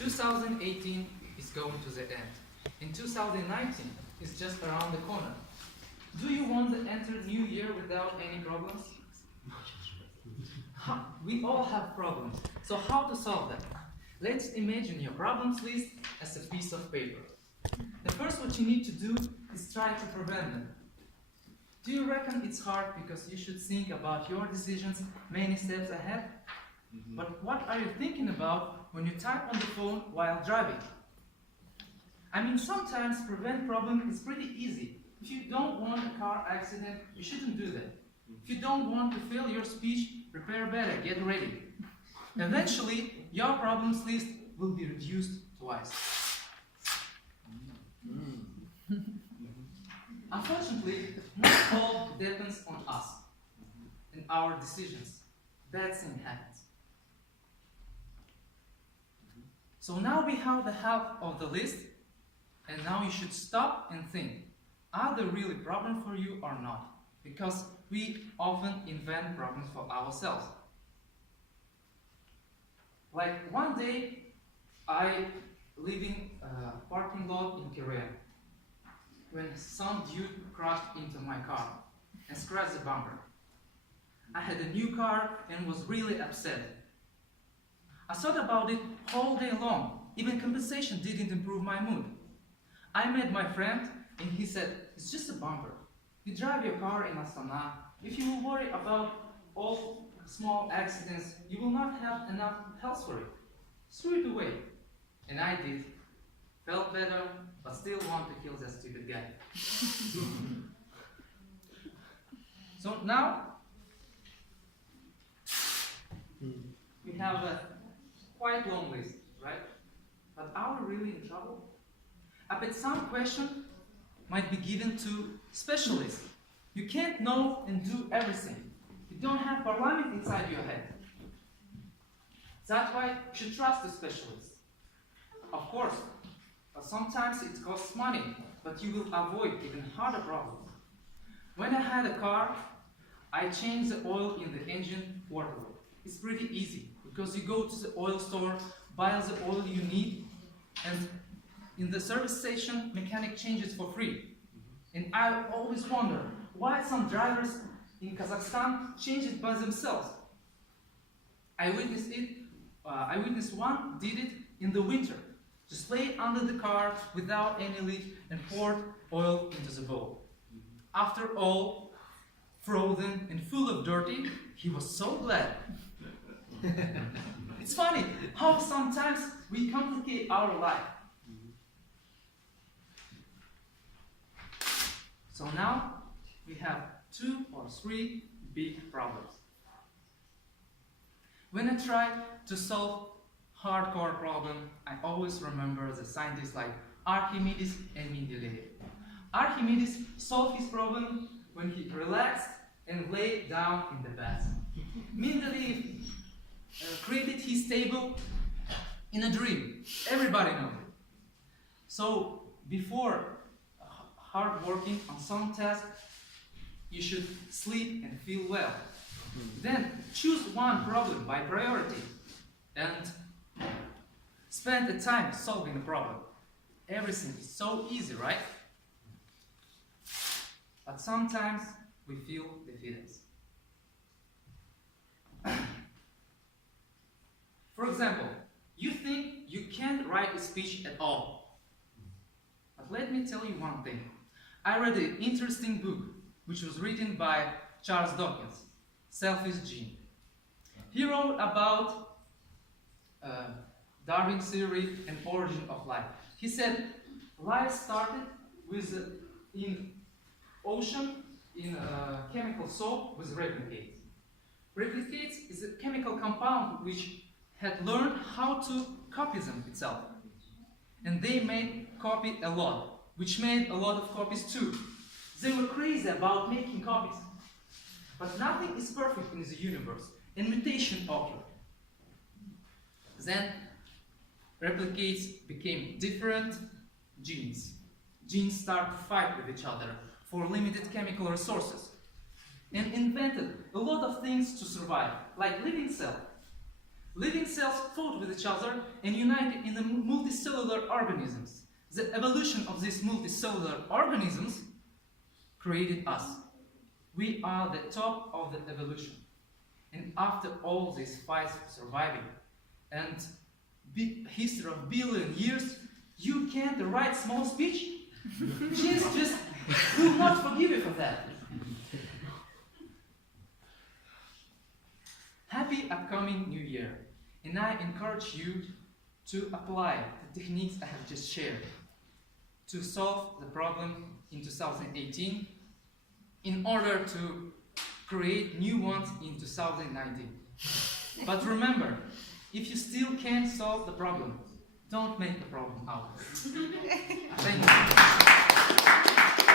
2018 is going to the end. In 2019 is just around the corner. Do you want to enter new year without any problems? We all have problems, so how to solve them? Let's imagine your problems list as a piece of paper. The first what you need to do is try to prevent them. Do you reckon it's hard because you should think about your decisions many steps ahead? But what are you thinking about when you type on the phone while driving? I mean, sometimes prevent problem is pretty easy. If you don't want a car accident, you shouldn't do that. If you don't want to fail your speech, prepare better, get ready. Eventually, your problems list will be reduced twice. Unfortunately, not all depends on us and our decisions. Bad thing happens. So now we have the half of the list, and now you should stop and think, are they really problem for you or not? Because we often invent problems for ourselves. Like one day, I living a parking lot in Korea when some dude crashed into my car and scratched the bumper. I had a new car and was really upset. I thought about it all day long. Even compensation didn't improve my mood. I met my friend and he said, it's just a bumper. You drive your car in Astana. If you will worry about all small accidents, you will not have enough health for it. Throw it away. And I did. Felt better, but still want to kill that stupid guy. So now, we have a quite long list, right? But are we really in trouble? I bet some question might be given to specialists. You can't know and do everything. You don't have parliament inside your head. That's why you should trust the specialists. Of course, sometimes it costs money, but you will avoid even harder problems. When I had a car, I changed the oil in the engine quarterly. It's pretty easy, because you go to the oil store, buy the oil you need, and in the service station, mechanic changes for free. And I always wonder why some drivers in Kazakhstan change it by themselves. I witnessed one did it in the winter. Just lay under the car without any lid and poured oil into the bowl. After all, frozen and full of dirty, he was so glad. It's funny how sometimes we complicate our life. So now we have 2 or 3 big problems. When I try to solve hardcore problem, I always remember the scientists like Archimedes and Mendeleev. Archimedes solved his problem when he relaxed and lay down in the bed. Mendeleev created his table in a dream. Everybody knows it. So before hard working on some task, you should sleep and feel well. Then choose one problem by priority and spend the time solving the problem. Everything is so easy, right? But sometimes we feel defeated. For example, you think you can't write a speech at all. But let me tell you one thing. I read an interesting book which was written by Charles Dawkins, Selfish Gene. He wrote about Darwin's theory and origin of life. He said life started with in ocean in a chemical soap with replicates. Replicates is a chemical compound which had learned how to copy them itself. And they made copy a lot, which made a lot of copies too. They were crazy about making copies. But nothing is perfect in the universe, and mutation occurred. Then replicates became different genes. Genes start to fight with each other for limited chemical resources and invented a lot of things to survive, like living cell. Living cells fought with each other and united in the multicellular organisms. The evolution of these multicellular organisms created us. We are the top of the evolution. And after all these fights for surviving and history of billion years, you can't write small speech? Genes just will not forgive you for that. Happy upcoming New Year, and I encourage you to apply the techniques I have just shared to solve the problem in 2018 in order to create new ones in 2019. But remember, if you still can't solve the problem, don't make the problem out. Thank you.